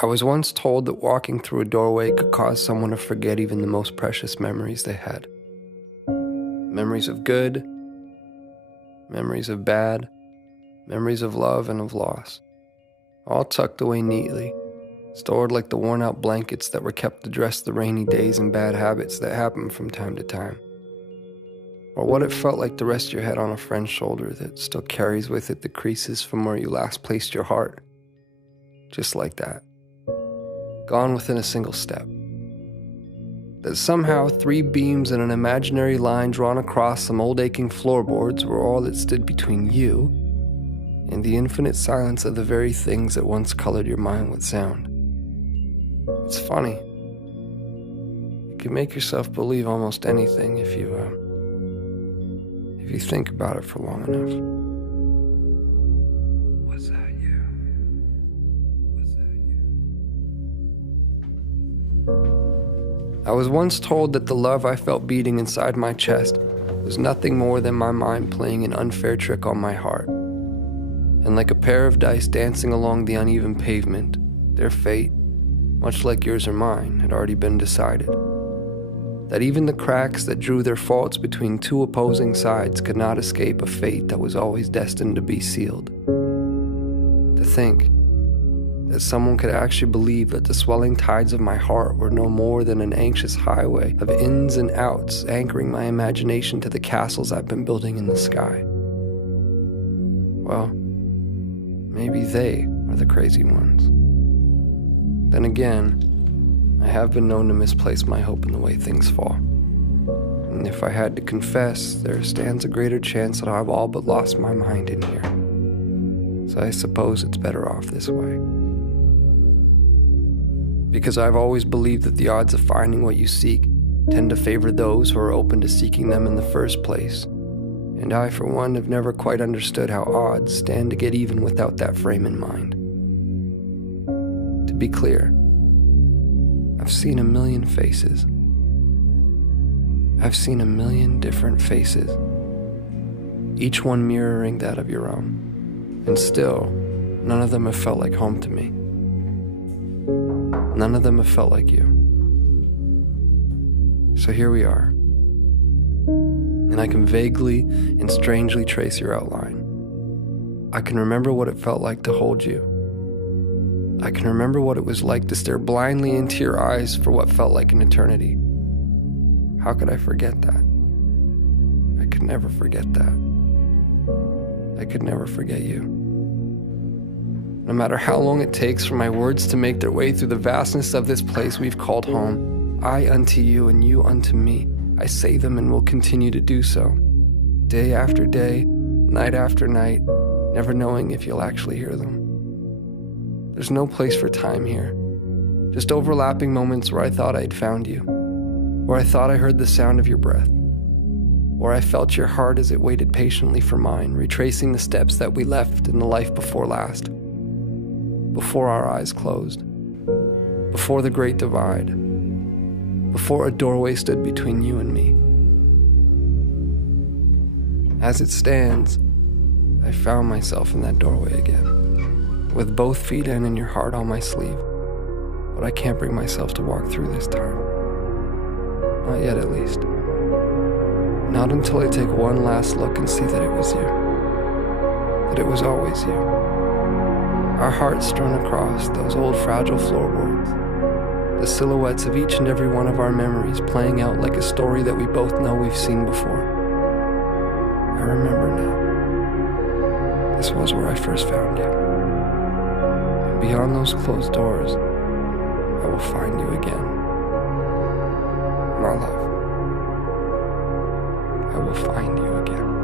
I was once told that walking through a doorway could cause someone to forget even the most precious memories they had. Memories of good, memories of bad, memories of love and of loss, all tucked away neatly, stored like the worn-out blankets that were kept to dress the rainy days and bad habits that happen from time to time. Or what it felt like to rest your head on a friend's shoulder that still carries with it the creases from where you last placed your heart. Just like that. Gone within a single step. That somehow 3 beams and an imaginary line drawn across some old aching floorboards were all that stood between you and the infinite silence of the very things that once colored your mind with sound. It's funny. You can make yourself believe almost anything if you think about it for long enough. Was that you? Was that you? I was once told that the love I felt beating inside my chest was nothing more than my mind playing an unfair trick on my heart. And like a pair of dice dancing along the uneven pavement, their fate, much like yours or mine, had already been decided. That even the cracks that drew their faults between 2 opposing sides could not escape a fate that was always destined to be sealed. To think that someone could actually believe that the swelling tides of my heart were no more than an anxious highway of ins and outs anchoring my imagination to the castles I've been building in the sky. Well, maybe they are the crazy ones. Then again, I have been known to misplace my hope in the way things fall. And if I had to confess, there stands a greater chance that I've all but lost my mind in here. So I suppose it's better off this way. Because I've always believed that the odds of finding what you seek tend to favor those who are open to seeking them in the first place. And I, for one, have never quite understood how odds stand to get even without that frame in mind. To be clear, I've seen a million faces. I've seen a million different faces, each one mirroring that of your own. And still, none of them have felt like home to me. None of them have felt like you. So here we are. And I can vaguely and strangely trace your outline. I can remember what it felt like to hold you. I can remember what it was like to stare blindly into your eyes for what felt like an eternity. How could I forget that? I could never forget that. I could never forget you. No matter how long it takes for my words to make their way through the vastness of this place we've called home, I unto you and you unto me, I say them and will continue to do so. Day after day, night after night, never knowing if you'll actually hear them. There's no place for time here. Just overlapping moments where I thought I'd found you. Where I thought I heard the sound of your breath. Where I felt your heart as it waited patiently for mine, retracing the steps that we left in the life before last. Before our eyes closed. Before the great divide. Before a doorway stood between you and me. As it stands, I found myself in that doorway again. With both feet in and your heart on my sleeve. But I can't bring myself to walk through this time. Not yet, at least. Not until I take one last look and see that it was you. That it was always you. Our hearts strewn across those old fragile floorboards. The silhouettes of each and every one of our memories playing out like a story that we both know we've seen before. I remember now. This was where I first found you. Beyond those closed doors, I will find you again. My love, I will find you again.